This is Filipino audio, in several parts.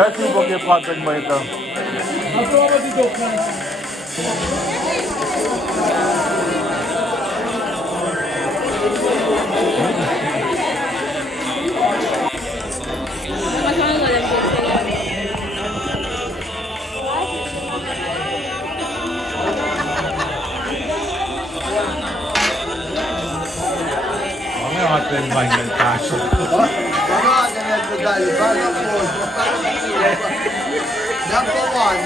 Let's see what your partner might have. Ating banyan kaso. Number one.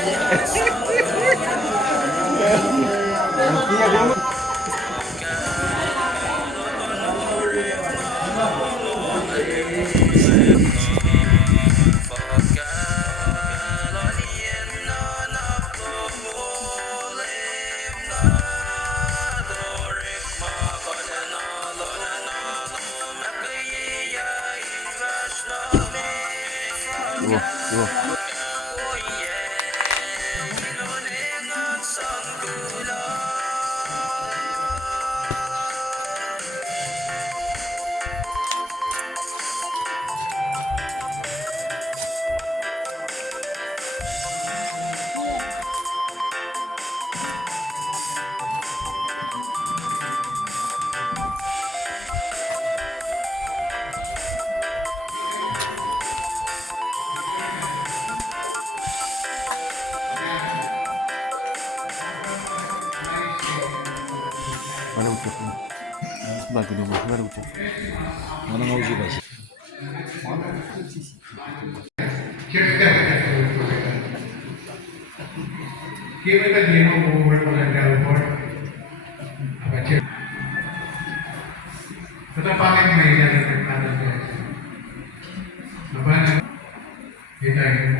Etawi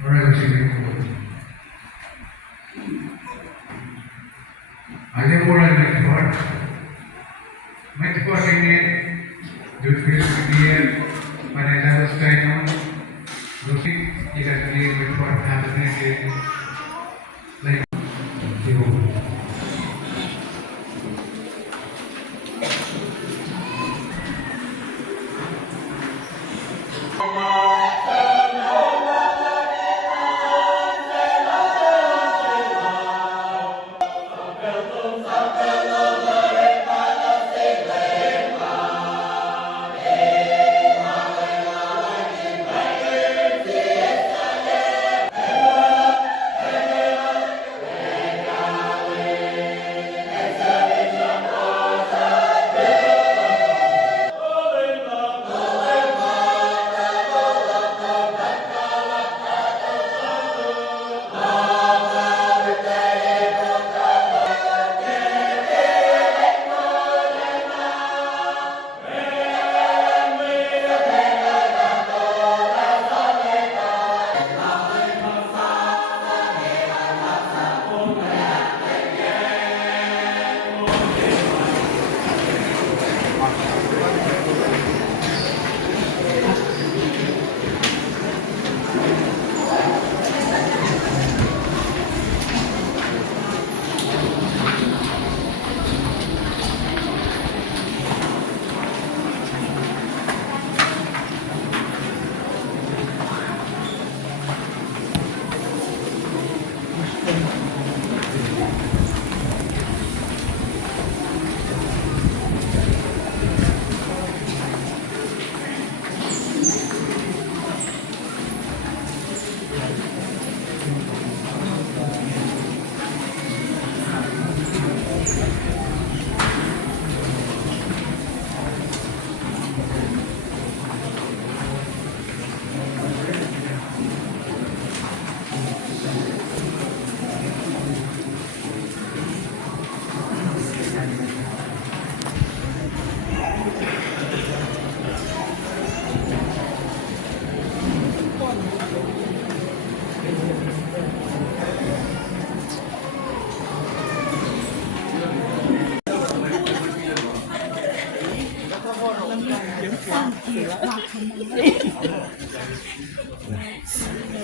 Fusr Utwe. Adipura Metford ini Dutfield Media pada Stadium Rusi tidak di Metford hasilnya di lain.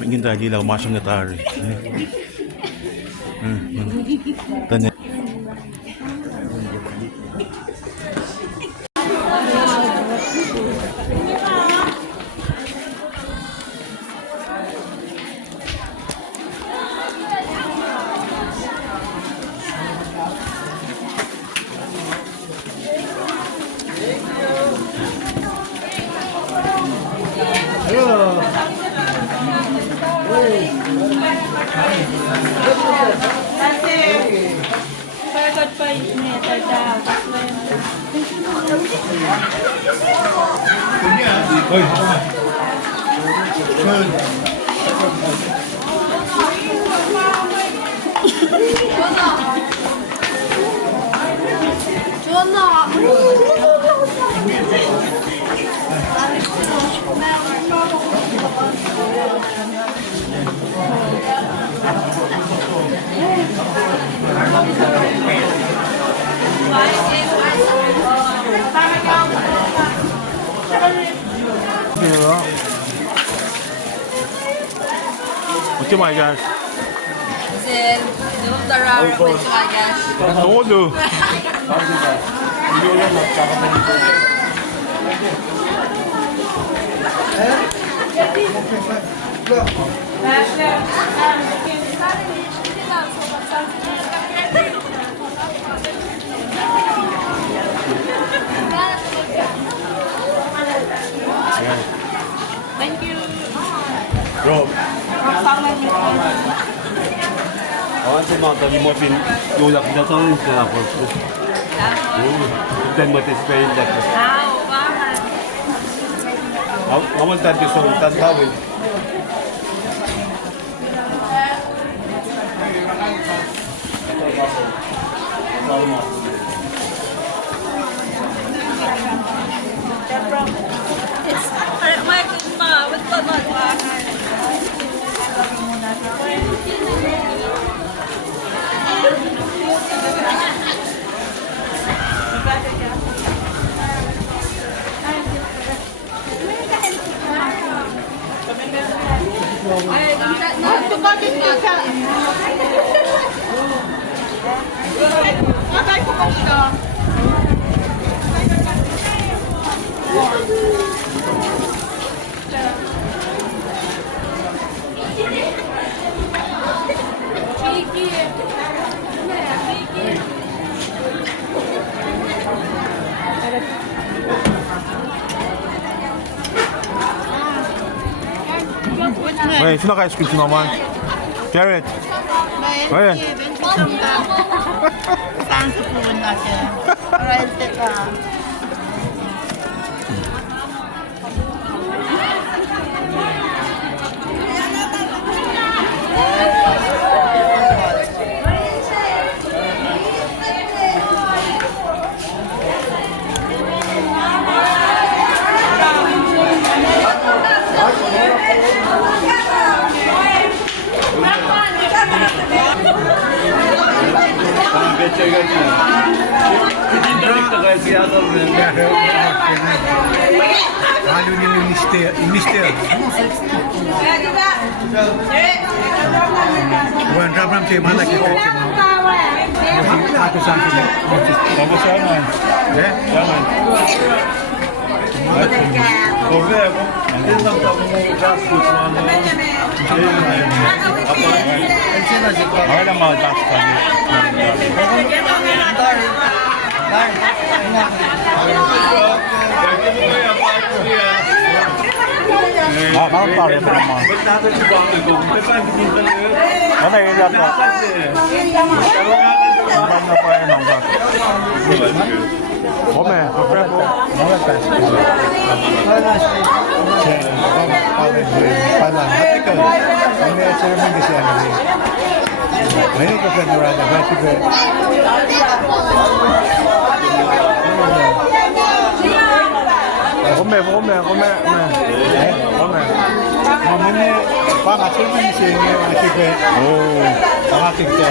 Ingin tadi lah masuk ngetar. Tanya. What's my gosh? Sir, don't around with my gosh. Todo. Thank you. Bro, Antes mata mo fin yung nakita sa rin sila po. Then mo tispain that. How much that is so that's how it. May kuma, ba't ba Wait, sino ka ice cream naman? Carrot. Ayan. Saan sa puwan natin? Rente ka. Lalu ni minister. Bukan ram saya malah kita satu sampai. Kamu siapa? Eh? Jangan. Boleh aku. Nanti sampai kamu gas semua. Apa? Ada mau gas kan? Ah, mau tahu ya teman. Mana yang lihat kok? Mana apa yang nongkrong? Come, perfetto. Non è pesco. C'è parlando. Non è seriamente serio. Ma io che prendo la vertice. Come. Ma me ne fa una certa insieme anche che anche che